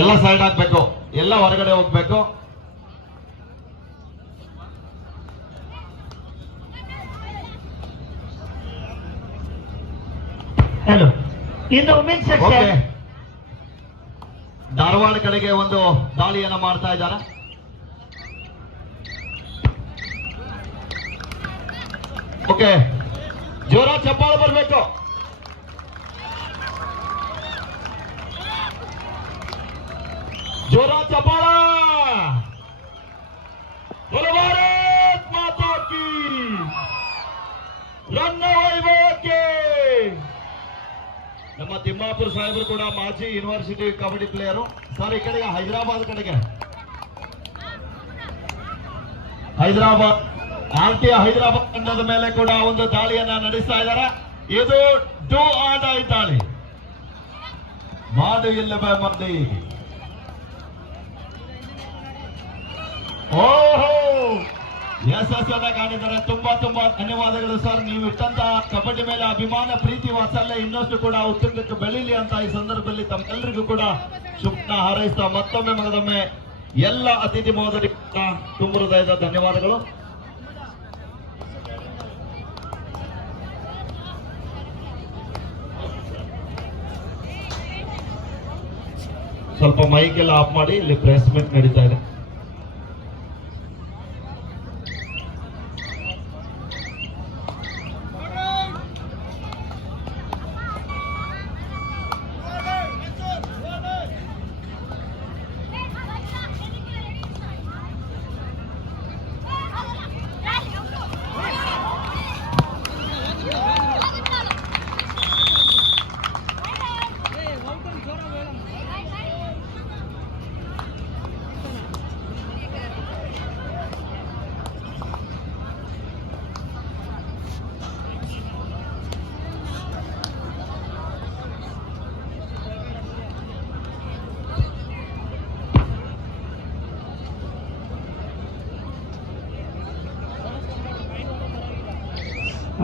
ಎಲ್ಲ ಸೈಡ್ ಹಾಕ್ಬೇಕು, ಎಲ್ಲ ಹೊರಗಡೆ ಹೋಗ್ಬೇಕು. ಹಲೋ, ಇನ್ನು ವುಮೆನ್ಸ್ ಸೆಕ್ಷನ್ ಧಾರವಾಡ ಕಡೆಗೆ ಒಂದು ದಾಳಿಯನ್ನ ಮಾಡ್ತಾ ಇದ್ದಾರೆ. ಓಕೆ, ಜೋರ ಚಪ್ಪಾಳ ಬರ್ಬೇಕು. ಜೋರ ಚಪ್ಪಾಳ. ಭಾರತ್ ಮಾತಾ ಕಿ ರನ್ನ ವೈಭವಕ್ಕೆ. ನಮ್ಮ ತಿಮ್ಮಾಪುರ ಸಾಹೇಬರು ಕೂಡ ಮಾಜಿ ಯೂನಿವರ್ಸಿಟಿ ಕಬಡ್ಡಿ ಪ್ಲೇಯರು. ಸರ್, ಈ ಕಡೆಗೆ ಹೈದರಾಬಾದ್ ಕಡೆಗೆ ಹೈದರಾಬಾದ್ ಹೈದರಾಬಾದ್ ತಂಡದ ಮೇಲೆ ಕೂಡ ಒಂದು ದಾಳಿಯನ್ನ ನಡೆಸ್ತಾ ಇದ್ದಾರೆ. ಇದು ಡೂ ಆರ್ ಡೈ ದಾಳಿ, ಮಾಡು ಇಲ್ಲವೇ ಮಂದಿ. ಓಹೋ, ಯಶಸ್ಸನ್ನ ಕಾಣಿದ್ದಾರೆ. ತುಂಬಾ ಧನ್ಯವಾದಗಳು ಸರ್. ನೀವು ಇಟ್ಟಂತ ಕಬಡ್ಡಿ ಮೇಲೆ ಅಭಿಮಾನ, ಪ್ರೀತಿ, ವಾತ್ಸಲ್ಯ ಇನ್ನಷ್ಟು ಕೂಡ ಉತ್ತುಂಗಕ್ಕೆ ಬೆಳೀಲಿ ಅಂತ ಈ ಸಂದರ್ಭದಲ್ಲಿ ತಮ್ಮೆಲ್ಲರಿಗೂ ಕೂಡ ಶುಭ ಹಾರೈಸ್ತಾ ಮತ್ತೊಮ್ಮೆ ಮಗದೊಮ್ಮೆ ಎಲ್ಲ ಅತಿಥಿ ಮಹೋದಯರಿಗೆ ತುಂಬ ಹೃದಯದ ಧನ್ಯವಾದಗಳು. ಸ್ವಲ್ಪ ಮೈಕ್ ಎಲ್ಲ ಆಫ್ ಮಾಡಿ, ಇಲ್ಲಿ ಪ್ರೆಸ್ ಮೀಟ್ ನಡೀತಾ ಇದೆ.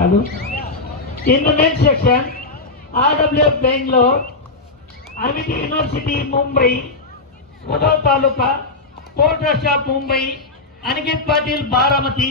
Hello. In the men's section, RWF Bangalore, Amity University Mumbai, Udav Taluka, Port Trust of Mumbai, Aniket Patil Baramati.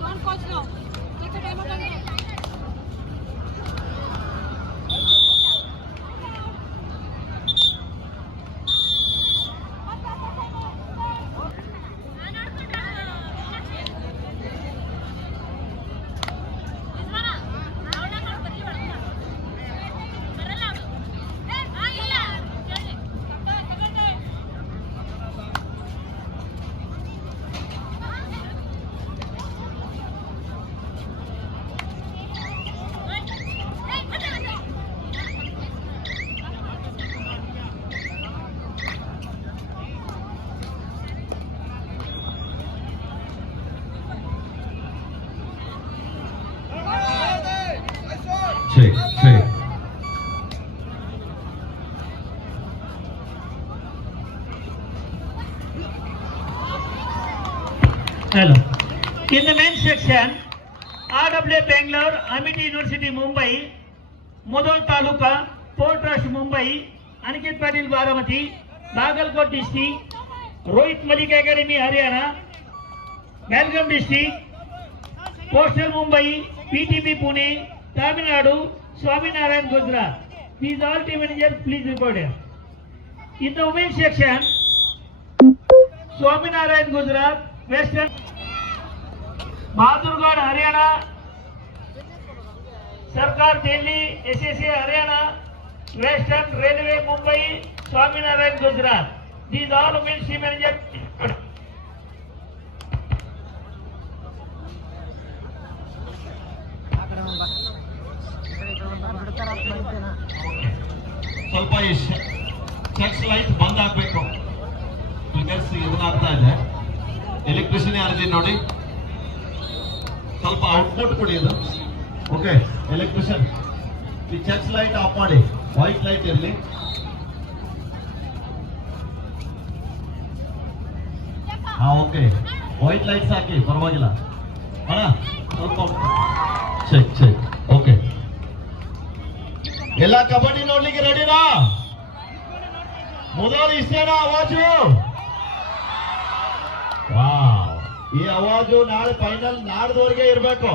Don't coach now. Take the time out. Check, check. Hello. In the men's section, RW Bangalore, Amity University Mumbai, Mudal Taluka, Port Trust Mumbai, Aniket Patil Baramati, Bagalkot District, Rohit Malik Academy Haryana, Belgaum District, Postal Mumbai, PTP Pune, Tamil Nadu, Swaminarayan Gujarat. These all team managers, please report here. In the women's section, Swaminarayan Gujarat, Western Bahadurgarh Haryana, Sarkar Delhi, SSA Haryana, Western Railway Mumbai, Swaminarayan Gujarat. These all women's team managers. ಸ್ವಲ್ಪ ಈ cheques light ಬಂದ್ ಆಗ್ಬೇಕು. Players ಇದನ್ನಾಗ್ತಾ ಇದೆ. Electrician ಯಾರಿದೆ ನೋಡಿ, ಸ್ವಲ್ಪ output ಕೊಡಿ ಇದು. Okay, electrician ಈ ಚೆಕ್ಸ್ ಲೈಟ್ ಆಫ್ ಮಾಡಿ, ವೈಟ್ ಲೈಟ್ ಇರಲಿ. ಹಾ ಓಕೆ, ವೈಟ್ ಲೈಟ್ಸ್ ಹಾಕಿ, ಪರವಾಗಿಲ್ಲ ಅಣ್ಣ. ಸ್ವಲ್ಪ ಚೆಕ್ ಚೆಕ್. ಓಕೆ, ಎಲ್ಲ ಕಬಡ್ಡಿ ನೋಡ್ಲಿಕ್ಕೆ ರೆಡಿನಾ? ಮೊದಲು ಇಷ್ಟೇನಾ ಆವಾಜು? ವಾವ್, ಈ ಆವಾಜು ನಾಳೆ ಫೈನಲ್ ನಾಡ್ದವರೆಗೆ ಇರ್ಬೇಕು.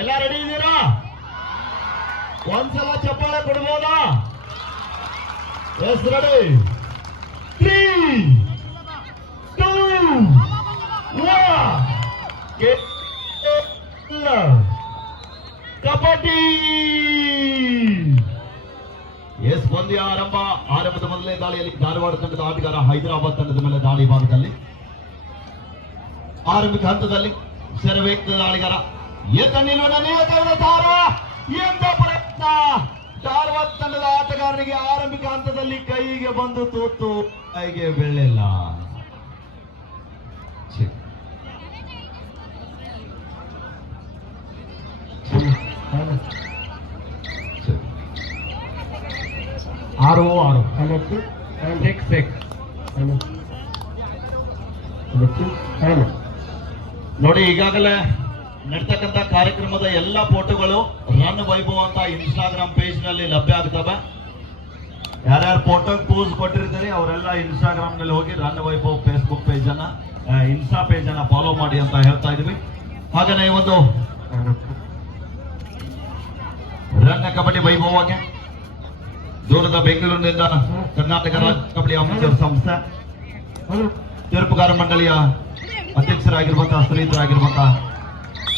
ಎಲ್ಲ ರೆಡಿ ಇದ್ದೀರಾ? ಒಂದ್ಸಲ ಚಪ್ಪಾಳೆ ಕೊಡ್ಬೋದಾ? S, ready. 3, 2, 1 ಕಬಡ್ಡಿ. ಎಸ್, ಪಂದ್ಯ ಆರಂಭದ ಮೊದಲನೇ ದಾಳಿಯಲ್ಲಿ ಧಾರವಾಡ ತಂಡದ ಆಟಗಾರ ಹೈದರಾಬಾದ್ ತಂಡದ ಮೇಲೆ ದಾಳಿ ಭಾಗದಲ್ಲಿ ಆರಂಭಿಕ ಹಂತದಲ್ಲಿ ಶರವೇಗದ ದಾಳಿಗಾರ ಎತ್ತ ನಿಲ್ಲುವ ಎಂತ ಪ್ರಯತ್ನ. ಧಾರವಾಡ ತಂಡದ ಆಟಗಾರನಿಗೆ ಆರಂಭಿಕ ಹಂತದಲ್ಲಿ ಕೈಗೆ ಬಂದು ತೂತು, ಕೈಗೆ ಬೀಳಲಿಲ್ಲ. ಆರು ನೋಡಿ, ಈಗಾಗಲೇ ನಡ್ತಕ್ಕಂಥ ಕಾರ್ಯಕ್ರಮದ ಎಲ್ಲ ಫೋಟೋಗಳು ರನ್ ವೈಭವ್ ಅಂತ ಇನ್ಸ್ಟಾಗ್ರಾಮ್ ಪೇಜ್ ನಲ್ಲಿ ಲಭ್ಯ ಆಗ್ತವೆ. ಯಾರ್ಯಾರು ಫೋಟೋ ಪೋಸ್ ಕೊಟ್ಟಿರ್ತೀರಿ ಅವರೆಲ್ಲ ಇನ್ಸ್ಟಾಗ್ರಾಮ್ ನಲ್ಲಿ ಹೋಗಿ ರನ್ ವೈಭವ್ ಫೇಸ್ಬುಕ್ ಪೇಜ್ ಅನ್ನ, ಇನ್ಸ್ಟಾ ಪೇಜ್ ಅನ್ನ ಫಾಲೋ ಮಾಡಿ ಅಂತ ಹೇಳ್ತಾ ಇದೀವಿ. ಹಾಗೇನೆ ಈ ಒಂದು ರನ್ ಕಬಡ್ಡಿ ವೈಭವಕ್ಕೆ ದೂರದ ಬೆಂಗಳೂರಿನಿಂದ ಕರ್ನಾಟಕ ರಾಜ್ಯ ಕಬಡ್ಡಿ ಅಮೇಚರ್ ಸಂಸ್ಥೆ ತೀರ್ಪುಗಾರ ಮಂಡಳಿಯ ಅಧ್ಯಕ್ಷರಾಗಿರುವಂತಹ ಸ್ನೇಹಿತರಾಗಿರುವಂತಹ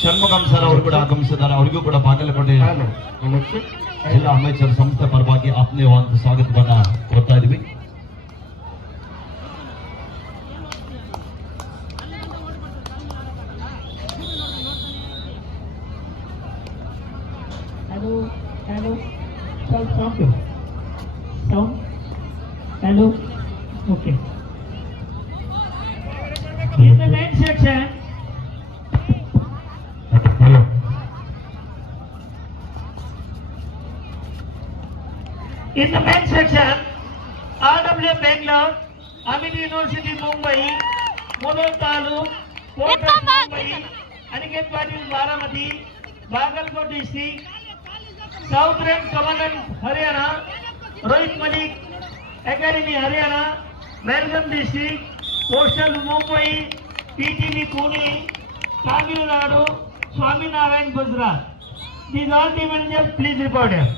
ಷಣ್ಮುಗಂ ಸರ್ ಅವರು ಕೂಡ ಆಗಮಿಸಿದ್ದಾರೆ. ಅವರಿಗೂ ಕೂಡ ಬಾಗಲಕೋಟೆ ಜಿಲ್ಲಾ ಅಮೇಚರ್ ಸಂಸ್ಥೆ ಪರವಾಗಿ ಆತ್ಮೀಯವಾದ ಸ್ವಾಗತವನ್ನ ಕೋರ್ತಾ ಇದ್ವಿ. Hello. Okay. In the men's section, Hello. in the men's section, RW Bangalore, Amity University Mumbai, Mudal Taluk, Port Trust Mumbai, Aniket Patil Baramati, Bagalkot District, Southern Commandant Haryana, Rohit Malik Academy Haryana, Belgaum District, Postal Mumbai, PTV Pune, Tamil Nadu, Swaminarayan Gujarat. These all team managers, please report here.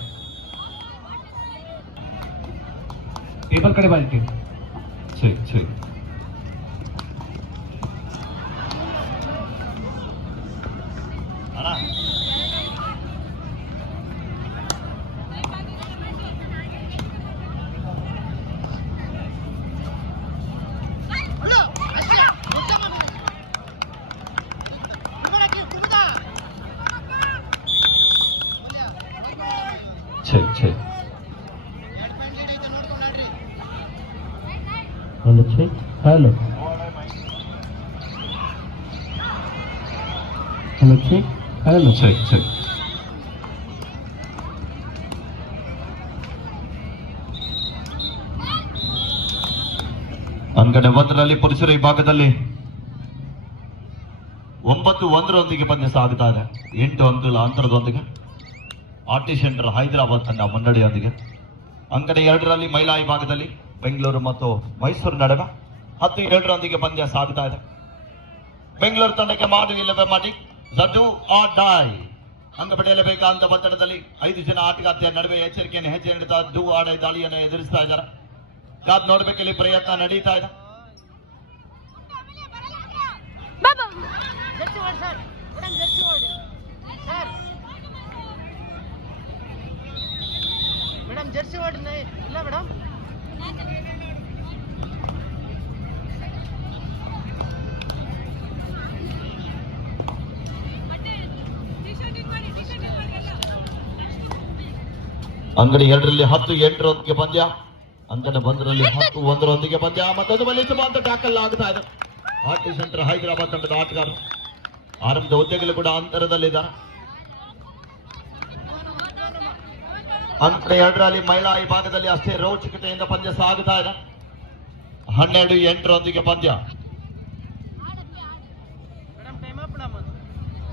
Table कड़े बाल्टी ठीक ठीक ಅಣ್ಣ ठीक ठीक Hello, check. Hello. Hello, check. Hello. ठीक ठीक ಅಂಗಡೆ ಒಂದರಲ್ಲಿ ಪುರುಷರ ವಿಭಾಗದಲ್ಲಿ 9-1 ಪಂದ್ಯ ಸಾಗುತ್ತಾ ಇದೆ. 8 ಅಂಕಗಳ ಅಂತರದೊಂದಿಗೆ ಆರ್ಟಿ ಸೆಂಟರ್ ಹೈದರಾಬಾದ್ ತಂಡ ಮುನ್ನಡೆಯೊಂದಿಗೆ. ಅಂಗಡೆ 2ರಲ್ಲಿ ಮಹಿಳಾ ವಿಭಾಗದಲ್ಲಿ ಬೆಂಗಳೂರು ಮತ್ತು ಮೈಸೂರು ನಡುವೆ 10-7 ಪಂದ್ಯ ಸಾಗುತ್ತಾ ಇದೆ. ಬೆಂಗಳೂರು ತಂಡಕ್ಕೆ ಇಲ್ಲವೇ ಮಾಡಿ ಜಡ್ಡು ಆರ್ ಡೈ ಅಂಕ ಪಡೆಯಲೇಬೇಕಾದ ಒತ್ತಡದಲ್ಲಿ 5 ಜನ ಆಟಗಾರ್ತಿಯರ ನಡುವೆ ಎಚ್ಚರಿಕೆಯನ್ನು ಹೆಜ್ಜೆ ನೀಡುತ್ತಾ ಡೂ ಆರ್ ಡೈ ದಾಳಿಯನ್ನು ಎದುರಿಸ್ತಾ ಇದ್ದಾರೆ. ಕಾದ್ ನೋಡ್ಬೇಕಿಲ್ಲಿ ಪ್ರಯತ್ನ ನಡೀತಾ ಇದೆ. ಮೇಡಮ್ ಜರ್ಸಿ ವರ್ಡ್ ಇಲ್ಲ ಮೇಡಮ್. ಅಂಗಡಿ 2ರಲ್ಲಿ 10-8 ಪಂದ್ಯ. ಅಂಗಡಿ 1ರಲ್ಲಿ 10-1 ಪಂದ್ಯ. ಮತ್ತೊಂದು ಬಲಿಷ್ಠವಾದ ಟ್ಯಾಕಲ್ ಆಗ್ತಾ ಇದೆ. ಆರ್ಟಿ ಸೆಂಟರ್ ಹೈದರಾಬಾದ್ ತಂಡದ ಆಟಗಾರರು ಆರಂಭದ ಹುದ್ದೆಗಳು ಕೂಡ ಅಂತರದಲ್ಲಿದ್ದಾರೆ. ಅಂಗಡಿ 2ರಲ್ಲಿ ಮಹಿಳಾ ವಿಭಾಗದಲ್ಲಿ ಅಷ್ಟೇ ರೋಚಕತೆಯಿಂದ ಪಂದ್ಯ ಸಾಗುತ್ತಾ ಇದೆ. 12-8 ಪಂದ್ಯ. Madam time up madam.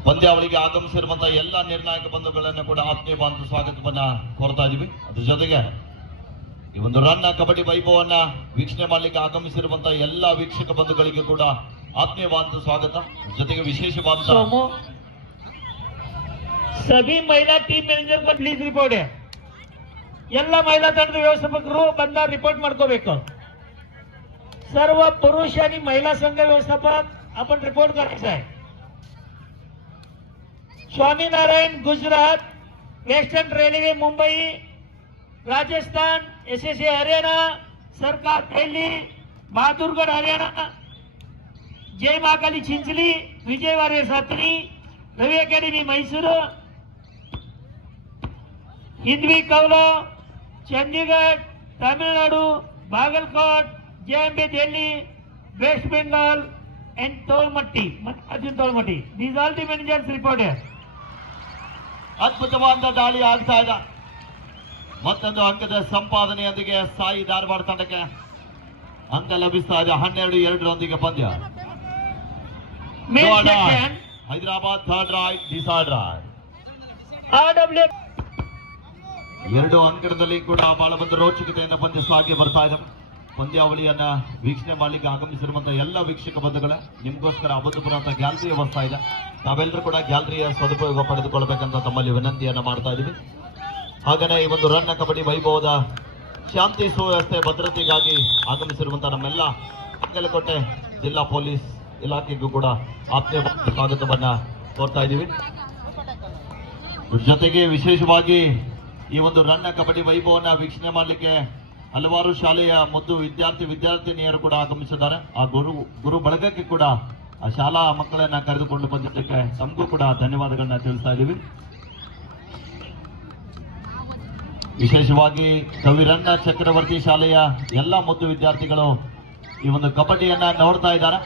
ಪಂದ್ಯಾವಳಿಗೆ ಆಗಮಿಸಿರುವಂತಹ ಎಲ್ಲ ನಿರ್ಣಾಯಕ ಬಂಧುಗಳನ್ನು ಕೂಡ ಆತ್ಮೀಯವಾದ ಸ್ವಾಗತವನ್ನ ಕೋರ್ತಾ ಇದೀವಿ. ಅದ್ರ ಜೊತೆಗೆ ಈ ಒಂದು ರನ್ನ ಕಬಡ್ಡಿ ವೈಭವನ್ನ ವೀಕ್ಷಣೆ ಮಾಡಲಿಕ್ಕೆ ಆಗಮಿಸಿರುವಂತಹ ಎಲ್ಲ ವೀಕ್ಷಕ ಬಂಧುಗಳಿಗೆ ಕೂಡ ಆತ್ಮೀಯವಾದ ಸ್ವಾಗತ. ಜೊತೆಗೆ ವಿಶೇಷವಾದ सोमो सभी महिला टीम मैनेजर को प्लीज रिपोर्ट है. ಎಲ್ಲ ಮಹಿಳಾ ತಂಡದ ವ್ಯವಸ್ಥಾಪಕರು ಬಂದ ರಿಪೋರ್ಟ್ ಮಾಡ್ಕೋಬೇಕು. सर्व पुरुष आणि महिला संघ व्यवस्थापक आपण रिपोर्ट करायचं आहे. Swaminarayan Gujarat, western railway Mumbai, Rajasthan, SSA Haryana, सरकार दिल्ली, बहादुरगढ़ हरियाणा, जय महाकाली चिंचली, विजयवाड़े सातनी, रवि अकेडमी मैसूर, हिंदवी कौलो, Chandigarh, Tamil Nadu, Bagalkot, JMB Delhi, west Bengal and Tolmatti, Arjun Tolmatti. These all the managers report here. ಅದ್ಭುತವಾದ ದಾಳಿ ಆಗ್ತಾ ಇದೆ. ಮತ್ತೊಂದು ಅಂಕದ ಸಂಪಾದನೆಯೊಂದಿಗೆ ಸಾಯಿ ಧಾರವಾಡ ತಂಡಕ್ಕೆ ಅಂಕ ಲಭಿಸ್ತಾ ಇದೆ. 12-2 ಪಂದ್ಯ. Main Third section, right. Hyderabad third right, decide right. RW 2 ಅಂಕದಲ್ಲಿ ಕೂಡ ಬಹಳ ಒಂದು ರೋಚಕತೆಯಿಂದ ಪಂದ್ಯ ಸಾಗಿ ಬರ್ತಾ ಇದೆ. ಪಂದ್ಯಾವಳಿಯನ್ನ ವೀಕ್ಷಣೆ ಮಾಡಲಿಕ್ಕೆ ಆಗಮಿಸಿರುವಂತಹ ಎಲ್ಲ ವೀಕ್ಷಕ ಬಂಧುಗಳ ನಿಮ್ಗೋಸ್ಕರ ಅಭೂತಪೂರ್ವ ಗ್ಯಾಲರಿ ವ್ಯವಸ್ಥೆ ಇದೆ. ತಾವೆಲ್ಲರೂ ಕೂಡ ಗ್ಯಾಲರಿಯ ಸದುಪಯೋಗ ಪಡೆದುಕೊಳ್ಬೇಕಂತ ತಮ್ಮಲ್ಲಿ ವಿನಂತಿಯನ್ನ ಮಾಡ್ತಾ ಇದೀವಿ. ಹಾಗೇನೆ ಈ ಒಂದು ರನ್ನ ಕಬಡ್ಡಿ ವೈಭವದ ಶಾಂತಿ ಸುವ್ಯವಸ್ಥೆ ಭದ್ರತೆಗಾಗಿ ಆಗಮಿಸಿರುವಂತಹ ನಮ್ಮೆಲ್ಲ ಅಂಗಲಕೋಟೆ ಜಿಲ್ಲಾ ಪೊಲೀಸ್ ಇಲಾಖೆಗೂ ಕೂಡ ಆತ್ಮೀಯ ಸ್ವಾಗತವನ್ನ ಕೋರ್ತಾ ಇದೀವಿ. ಜೊತೆಗೆ ವಿಶೇಷವಾಗಿ ಈ ಒಂದು ರನ್ನ ಕಬಡ್ಡಿ ವೈಭವನ ವೀಕ್ಷಣೆ ಮಾಡಲಿಕ್ಕೆ ಹಲವಾರು ಶಾಲೆಯ ಮುದ್ದು ವಿದ್ಯಾರ್ಥಿನಿಯರು ಕೂಡ ಆಗಮಿಸಿದ್ದಾರೆ. ಆ ಗುರು ಬಳಗಕ್ಕೆ ಕೂಡ ಆ ಶಾಲಾ ಮಕ್ಕಳನ್ನ ಕರೆದುಕೊಂಡು ಬಂದಿದ್ದಕ್ಕೆ ತಮಗೂ ಕೂಡ ಧನ್ಯವಾದಗಳನ್ನ ತಿಳಿಸ್ತಾ ಇದ್ದೀವಿ. ವಿಶೇಷವಾಗಿ ಕವಿರನ್ನ ಚಕ್ರವರ್ತಿ ಶಾಲೆಯ ಎಲ್ಲ ಮುದ್ದು ವಿದ್ಯಾರ್ಥಿಗಳು ಈ ಒಂದು ಕಬಡ್ಡಿಯನ್ನ ನೋಡ್ತಾ ಇದ್ದಾರೆ.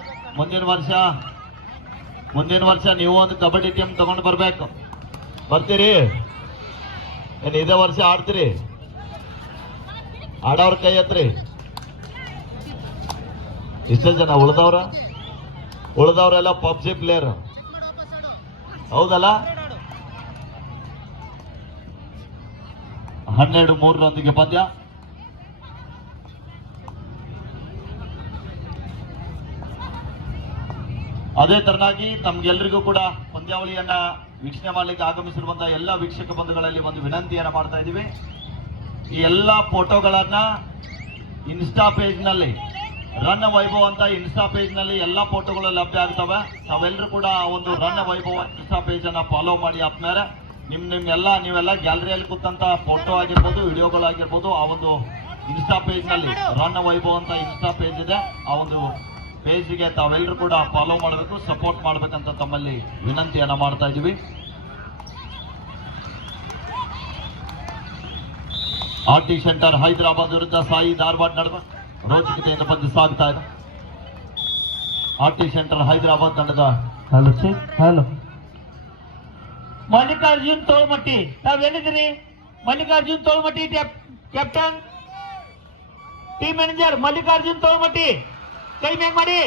ಮುಂದಿನ ವರ್ಷ ನೀವು ಒಂದು ಕಬಡ್ಡಿ ಟೀಮ್ ತಗೊಂಡು ಬರ್ಬೇಕು. ಬರ್ತೀರಿ? ಏನು ಇದೇ ವರ್ಷ ಆಡ್ತೀರಿ? ಆಡೋರ್ ಕೈ ಎತ್ರಿ. ಇಷ್ಟೇ ಜನ ಉಳಿದವರೆಲ್ಲ ಪಬ್ಜಿ ಪ್ಲೇಯರ್ ಹೌದಲ್ಲ? 12-3 ಪಂದ್ಯ. ಅದೇ ತರನಾಗಿ ತಮ್ಗೆಲ್ರಿಗೂ ಕೂಡ ಪಂದ್ಯಾವಳಿಯನ್ನ ವೀಕ್ಷಣೆ ಮಾಡ್ಲಿಕ್ಕೆ ಆಗಮಿಸಿರುವಂತಹ ಎಲ್ಲ ವೀಕ್ಷಕ ಬಂಧುಗಳಲ್ಲಿ ಒಂದು ವಿನಂತಿಯನ್ನ ಮಾಡ್ತಾ ಇದೀವಿ. ಈ ಎಲ್ಲ ಫೋಟೋಗಳನ್ನ ಇನ್ಸ್ಟಾ ಪೇಜ್ ನಲ್ಲಿ ರನ್ ವೈಭವ್ ಅಂತ ಇನ್ಸ್ಟಾ ಪೇಜ್ ನಲ್ಲಿ ಎಲ್ಲಾ ಫೋಟೋಗಳು ಲಭ್ಯ ಆಗ್ತವೆ. ನಾವೆಲ್ಲರೂ ಕೂಡ ಆ ಒಂದು ರನ್ ವೈಭವ್ ಇನ್ಸ್ಟಾ ಪೇಜ್ ಅನ್ನ ಫಾಲೋ ಮಾಡಿ ಆದ್ಮೇಲೆ ನೀವೆಲ್ಲ ಗ್ಯಾಲರಿಯಲ್ಲಿ ಕೂತಂತ ಫೋಟೋ ಆಗಿರ್ಬೋದು, ವಿಡಿಯೋಗಳಾಗಿರ್ಬೋದು, ಆ ಒಂದು ಇನ್ಸ್ಟಾ ಪೇಜ್ ನಲ್ಲಿ ರನ್ ವೈಭವ್ ಅಂತ ಇನ್ಸ್ಟಾ ಪೇಜ್ ಇದೆ. ಆ ಒಂದು ಪೇಜ್ಗೆ ತಾವೆಲ್ಲರೂ ಕೂಡ ಫಾಲೋ ಮಾಡಬೇಕು, ಸಪೋರ್ಟ್ ಮಾಡ್ಬೇಕಂತ ತಮ್ಮಲ್ಲಿ ವಿನಂತಿಯನ್ನ ಮಾಡ್ತಾ ಇದೀವಿ. ಆರ್ಟಿ ಸೆಂಟರ್ ಹೈದರಾಬಾದ್ ವಿರುದ್ಧ ಸಾಯಿ ಧಾರವಾಡ ನಡುವೆ ರೋಚಕತೆಯಿಂದ ಬಂದು ಸಾಗ್ತಾ ಇದೆ. ಆರ್ಟಿ ಸೆಂಟರ್ ಹೈದರಾಬಾದ್ ತಂಡದ ಹಲೋ ಮಲ್ಲಿಕಾರ್ಜುನ್ ತೋಳ್ಮಟ್ಟಿ, ತಾವೆಲ್ಲಿದ್ದೀರಿ? Mallikarjun Tolmatti captain, team manager Mallikarjun Tolmatti, ಕೈ ಮ್ಯಾಗ್ ಮಾಡಿ.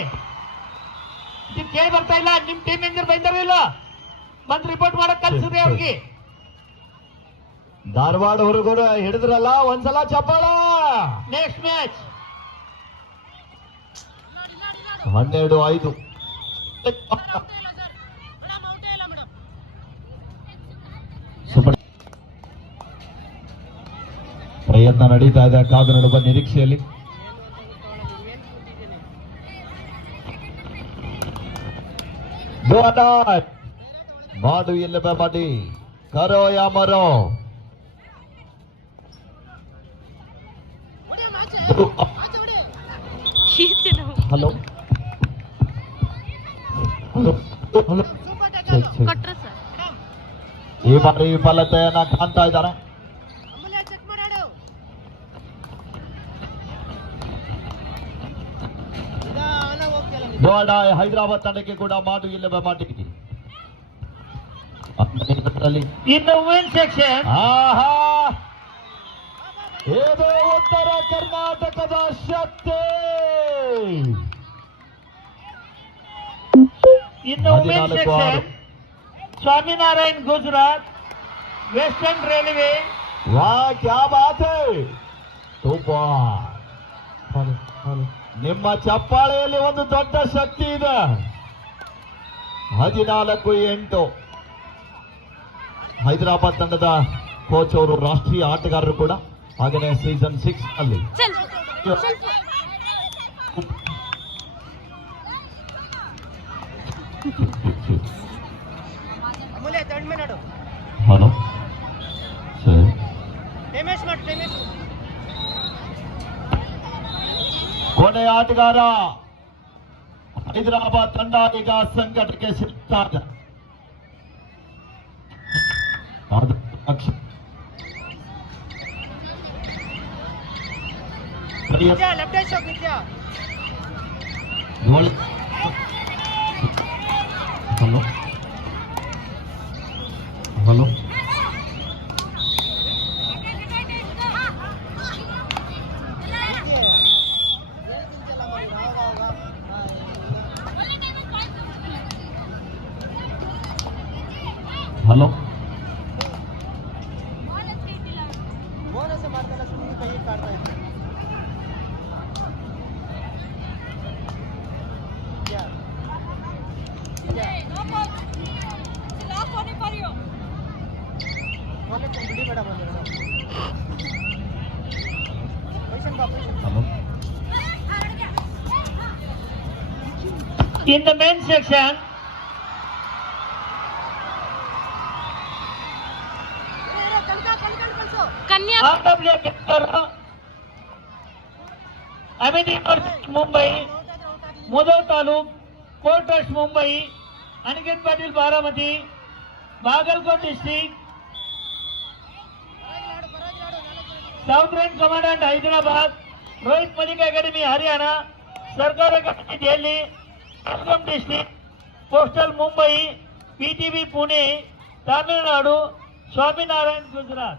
ಇದು ಕೇಳಿ ಬರ್ತಾ ಇಲ್ಲ, ನಿಮ್ ಟೀಮ್ ಮ್ಯಾನೇಜರ್ ಬಂದಾರ ಇಲ್ಲ? ಬಂದ್ ರಿಪೋರ್ಟ್ ಮಾಡಕ್ ಕಲ್ಸಿದ್ರಿ ಅವ್ರಿಗೆ. ಧಾರವಾಡ ಹುಡುಗರು ಹಿಡಿದ್ರಲ್ಲ, ಒಂದ್ಸಲ ಚಪ್ಪಾಳ. ನೆಕ್ಸ್ಟ್ ಮ್ಯಾಚ್ 12-5 ಪ್ರಯತ್ನ ನಡೀತಾ ಇದೆ, ಕಾದು ನಡುವ ನಿರೀಕ್ಷೆಯಲ್ಲಿ. ಮಾಡು ಇಲ್ಲವೇ ಮಾಡಿ, ಕರೋ ಯಾ ಮರೋ. ಹಲೋ ಕೊಟ್ರೆ ಸರ್ ಈ ಬಾರಿ ವಿಫಲತೆಯನ್ನ ಕಾಣ್ತಾ ಇದ್ದಾರೆ. ಚೆಕ್ ಮಾಡಾಡು ದೊಡ್ಡ ಹೈದರಾಬಾದ್ ತಂಡಕ್ಕೆ ಕೂಡ ಮಾಡು ಇಲ್ಲವೇ ಮಾಡಿ. ಇನ್ ದ ವುಮೆನ್ ಸೆಕ್ಷನ್ ಆಹಾ, ಇದು ಉತ್ತರ ಕರ್ನಾಟಕದ ಶಕ್ತಿ. In the women section Swaminarayan Gujarat, western railway. ವಾ ಕ್ಯಾ ಬಾತ್ ಹೈ, ನಿಮ್ಮ ಚಪ್ಪಾಳೆಯಲ್ಲಿ ಒಂದು ದೊಡ್ಡ ಶಕ್ತಿ ಇದೆ. 14-8 ಹೈದರಾಬಾದ್ ತಂಡದ ಕೋಚ್ ಅವರು ರಾಷ್ಟ್ರೀಯ ಆಟಗಾರರು ಕೂಡ, ಹಾಗೆಯೇ ಸೀಸನ್ 6 ಅಲ್ಲಿ ಅಮೂಲ್ಯ ತಂಡ ಮೇನಾಡು ಹಲೋ ಸರ್, ಟೈಮೇಶ್ ಮಾಡು ಟೈಮೇಶ್. ಕೊನೆಯ ಆಟಗಾರ ಹೈದರಾಬಾದ್ ತಂಡ ಈಗ ಸಂಕಟಕ್ಕೆ ಸಿಗ್ತಾರೆ. ನಿತ್ಯ ಲೆಫ್ಟ್ ಹ್ಯಾಂಡ್ ಶಾಟ್ ನಿತ್ಯ. ಹಲೋ ಹಲೋ ಹಲೋ ಬೋನಸ್ ಮಾಡ್ದಲ್ಲ, ಸುಮ್ಮನೆ ಕೈ ಕಾಡ್ತಾ ಇದ್ದೆ. ಬಿಡಿ ಬೇಡ ಬಂದಿರೋದು. ಪೈಸನ್ ಬಾ Poisson. Hello In the men's section, Kanya RW Bangalore, Amity University Mumbai, Mudal Taluk, Port Trust Mumbai, Aniket Patil Baramati, Bagalkot District, South Range Commandant Hyderabad, Rohit Malik Academy Haryana, Sarkar Academy Delhi, Assam District, Postal Mumbai, PTB Pune, Tamil Nadu, Swaminarayan Gujarat.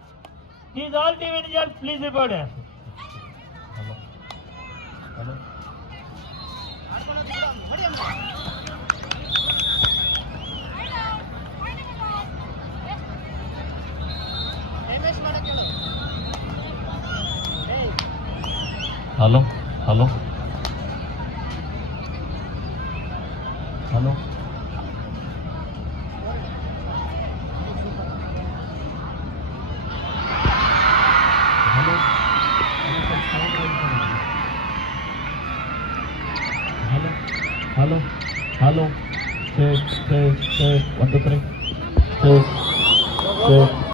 These all team managers, please report here. Hello ಟೈಮೇಶ್ ಮಾಡಕ್ಕೆ ಹೇಳು. Hello hello hello hello hello check check check 1 2 3 check check